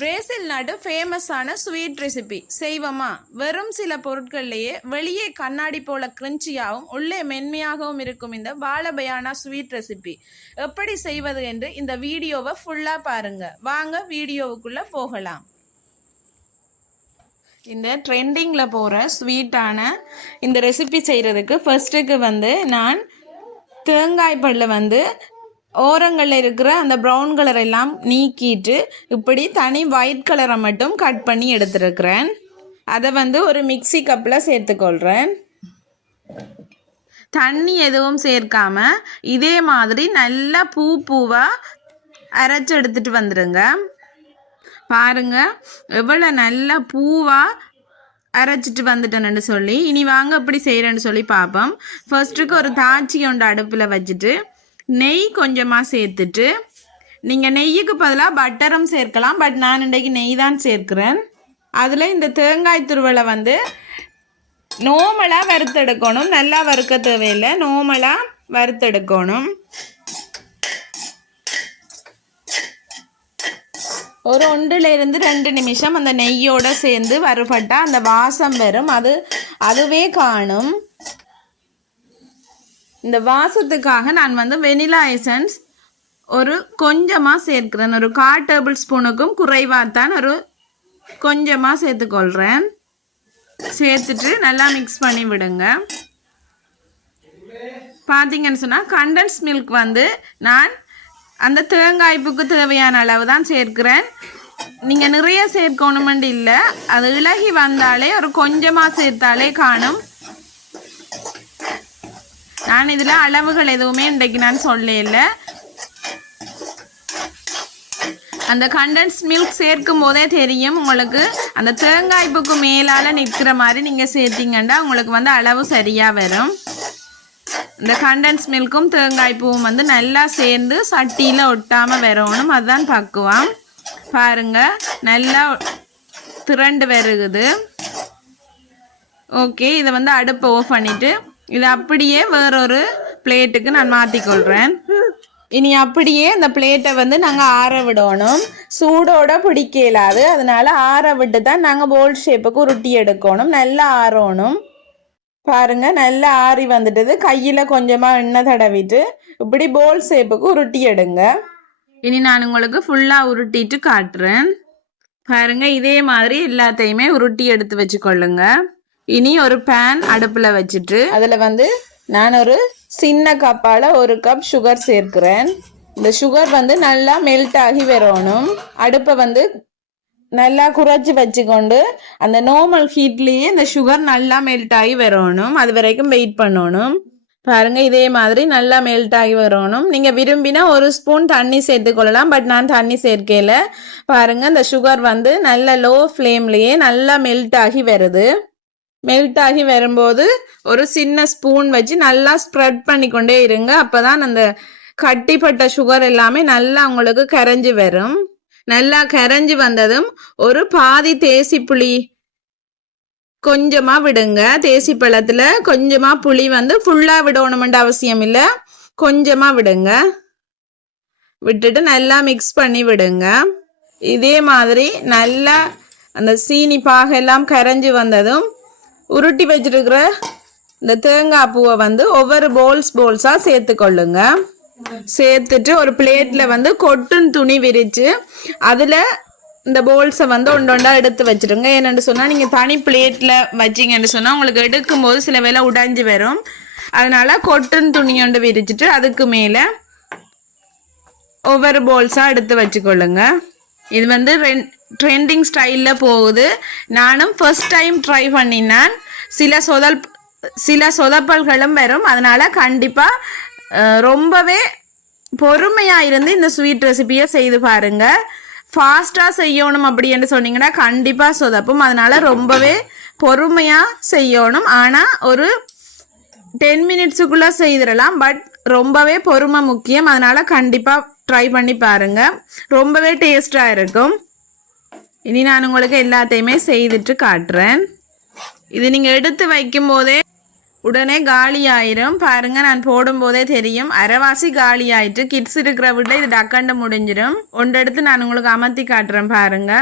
Brazil நாடு ஃபேமஸான sweet recipe செய்வோமா? வெறும் சில பொருட்கள்லேயே வெளியே கண்ணாடி போல கிரன்ச்சியாகவும் உள்ளே மென்மையாகவும் இருக்கும் இந்த வாழைபயானா ஸ்வீட் ரெசிபி எப்படி செய்வது என்று இந்த வீடியோவை ஃபுல்லாக பாருங்க. வாங்க வீடியோவுக்குள்ள போகலாம். இந்த ட்ரெண்டிங்கில் போகிற ஸ்வீட்டான இந்த ரெசிபி செய்கிறதுக்கு ஃபர்ஸ்ட்டுக்கு நான் தேங்காய் பல்ல ஓரங்களில் இருக்கிற அந்த ப்ரௌன் கலர் எல்லாம் நீக்கிட்டு இப்படி தனி ஒயிட் கலரை மட்டும் கட் பண்ணி எடுத்துருக்கிறேன். அதை ஒரு மிக்சி கப்பில் சேர்த்துக்கொள்கிறேன். தண்ணி எதுவும் சேர்க்காம இதே மாதிரி நல்லா பூவாக அரைச்சி எடுத்துட்டு வந்துடுங்க. பாருங்க எவ்வளோ நல்லா பூவாக அரைச்சிட்டு வந்துட்டேன்னு சொல்லி. இனி வாங்க எப்படி செய்கிறேன்னு சொல்லி பார்ப்போம். ஃபர்ஸ்ட்டுக்கு ஒரு தாச்சி கொண்டு அடுப்பில் வச்சுட்டு நெய் கொஞ்சமாக சேர்த்துட்டு, நீங்கள் நெய்யுக்கு பதிலாக பட்டரும் சேர்க்கலாம், பட் நான் இன்றைக்கு நெய் தான் சேர்க்கிறேன். அதில் இந்த தேங்காய் துருவலை நோமலாக வறுத்தெடுக்கணும். நல்லா வறுக்க தேவையில்லை, நோமலாக வறுத்தெடுக்கணும். ஒரு 1-2 நிமிஷம் அந்த நெய்யோட சேர்ந்து வறுபட்டால் அந்த வாசம் வரும், அதுவே காணும். இந்த வாசத்துக்காக நான் வெனிலா எசன்ஸ் ஒரு கொஞ்சமாக சேர்க்கிறேன். ஒரு 1/4 டேபிள் ஸ்பூனுக்கும் குறைவாகத்தான் ஒரு கொஞ்சமாக சேர்த்துக்கொள்கிறேன். சேர்த்துட்டு நல்லா மிக்ஸ் பண்ணி விடுங்க. பார்த்தீங்கன்னு சொன்னால் கண்டன்ஸ் மில்க் நான் அந்த தேங்காய்ப்புக்கு தேவையான அளவு தான் சேர்க்கிறேன். நீங்கள் நிறைய சேர்க்கணுமெண்டு இல்லை, அது இலகி வந்தாலே ஒரு கொஞ்சமாக சேர்த்தாலே காணும். நான் இதில் அளவுகள் எதுவுமே இன்றைக்கு நான் சொல்லல. அந்த கண்டன்ஸ் மில்க் சேர்க்கும் போதே தெரியும் உங்களுக்கு, அந்த தேங்காய்ப்புக்கு மேலால் நிற்கிற மாதிரி நீங்கள் சேர்த்திங்கன்னா உங்களுக்கு அளவு சரியாக வரும். இந்த கண்டன்ஸ் மில்க்கும் தேங்காய்ப்பூவும் நல்லா சேர்ந்து சட்டியில் ஒட்டாமல் வரணும், அதுதான் பக்குவம். பாருங்கள் நல்லா திரண்டு வருகுது. ஓகே, இதை அடுப்பை ஆஃப் பண்ணிவிட்டு இதை அப்படியே வேறொரு பிளேட்டுக்கு நான் மாற்றிக்கொள்கிறேன். இனி அப்படியே இந்த பிளேட்டை நாங்கள் ஆற விடணும். சூடோட பிடிக்க இயலாது, அதனால ஆற விட்டு தான் நாங்கள் போல் ஷேப்புக்கு உருட்டி எடுக்கணும். நல்லா ஆறணும். பாருங்க நல்லா ஆறி வந்துட்டது. கையில் கொஞ்சமாக எண்ணெய் தடவிட்டு இப்படி போல் ஷேப்புக்கு உருட்டி எடுங்க. இனி நான் உங்களுக்கு ஃபுல்லாக உருட்டிட்டு காட்டுறேன். பாருங்க இதே மாதிரி எல்லாத்தையுமே உருட்டி எடுத்து வச்சுக்கொள்ளுங்க. இனி ஒரு பேன் அடுப்பில் வச்சுட்டு அதில் நான் ஒரு சின்ன கப்பால் 1 கப் சுகர் சேர்க்கிறேன். இந்த சுகர் நல்லா மெல்ட் ஆகி வரணும். அடுப்பை நல்லா குறைச்சி வச்சுக்கொண்டு அந்த நார்மல் ஹீட்லேயே இந்த சுகர் நல்லா மெல்ட் ஆகி வரணும். அது வரைக்கும் வெயிட் பண்ணணும். பாருங்க இதே மாதிரி நல்லா மெல்ட் ஆகி வரணும். நீங்கள் விரும்பினா 1 ஸ்பூன் தண்ணி சேர்த்துக்கொள்ளலாம், பட் நான் தண்ணி சேர்க்கல. பாருங்க இந்த சுகர் நல்ல லோ ஃப்ளேம்லேயே நல்லா மெல்ட் ஆகி வருது. மெல்ட் ஆகி வரும்போது ஒரு சின்ன ஸ்பூன் வச்சு நல்லா ஸ்ப்ரெட் பண்ணிக்கொண்டே இருங்க. அப்போதான் அந்த கட்டிப்பட்ட சுகர் எல்லாமே நல்லா உங்களுக்கு கரைஞ்சி வரும். நல்லா கரைஞ்சி வந்ததும் ஒரு பாதி தேசி புளி கொஞ்சமாக விடுங்க. தேசி பழத்தில் கொஞ்சமாக புளி ஃபுல்லாக விடணுமென்ற அவசியம் இல்லை, கொஞ்சமாக விடுங்க. விட்டுட்டு நல்லா மிக்ஸ் பண்ணி விடுங்க. இதே மாதிரி நல்லா அந்த சீனி பாகெல்லாம் கரைஞ்சி வந்ததும் உருட்டி வச்சிருக்கிற இந்த தேங்காய் பூவை ஒவ்வொரு போல்ஸாக சேர்த்துக்கொள்ளுங்க. சேர்த்துட்டு ஒரு பிளேட்டில் கொட்டன் துணி விரித்து அதில் இந்த போல்ஸை ஒன்றொண்டா எடுத்து வச்சுருங்க. என்னென்னு சொன்னால் நீங்கள் தனி பிளேட்டில் வச்சிங்கன்னு சொன்னால் உங்களுக்கு எடுக்கும்போது சில வேளை உடைஞ்சி வரும். அதனால் கொட்டன் துணி ஒன்று விரிச்சிட்டு அதுக்கு மேலே ஒவ்வொரு போல்ஸாக எடுத்து வச்சுக்கொள்ளுங்க. இது ட்ரெண்டிங் ஸ்டைலில் போகுது. நானும் ஃபர்ஸ்ட் டைம் ட்ரை பண்ணினேன். சில சொதப்பல்களும் வரும். அதனால் கண்டிப்பாக ரொம்பவே பொறுமையாக இருந்து இந்த ஸ்வீட் ரெசிபியை செய்து பாருங்கள். ஃபாஸ்ட்டாக செய்யணும் அப்படின்னு சொன்னீங்கன்னா கண்டிப்பாக சொதப்பும். அதனால் ரொம்பவே பொறுமையாக செய்யணும். ஆனால் ஒரு 10 மினிட்ஸுக்குள்ளே செய்திடலாம், பட் ரொம்பவே பொறுமை முக்கியம். அதனால் கண்டிப்பாக ட்ரை பண்ணி பாருங்கள், ரொம்பவே டேஸ்டாக இருக்கும். இனி நான் உங்களுக்கு எல்லாத்தையுமே செய்துட்டு காட்டுறேன். இது நீங்கள் எடுத்து வைக்கும் போதே உடனே காலி ஆயிரும். பாருங்க, நான் போடும்போதே தெரியும் அரைவாசி காலி ஆயிட்டு. கிட்ஸ் இருக்கிற வீட்டில் இது டக்கண்டு முடிஞ்சிடும். ஒன்றெடுத்து நான் உங்களுக்கு அமர்த்தி காட்டுறேன் பாருங்க.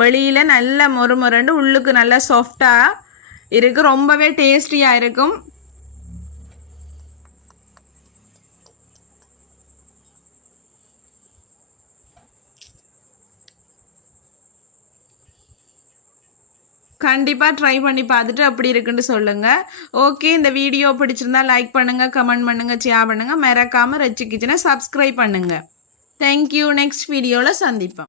வெளியில நல்ல மொறுமொரண்டு, உள்ளுக்கு நல்ல சாஃப்டா இருக்கு. ரொம்பவே டேஸ்டியா இருக்கும். கண்டிப்பா ட்ரை பண்ணி பார்த்துட்டு அப்படி இருக்குன்னு சொல்லுங்க. ஓகே, இந்த வீடியோ பிடிச்சிருந்தா லைக் பண்ணுங்க, கமெண்ட் பண்ணுங்க, ஷேர் பண்ணுங்க. மறக்காம ரச்சி கிச்சனை சப்ஸ்கிரைப் பண்ணுங்க. தேங்க்யூ. நெக்ஸ்ட் வீடியோல சந்திப்போம்.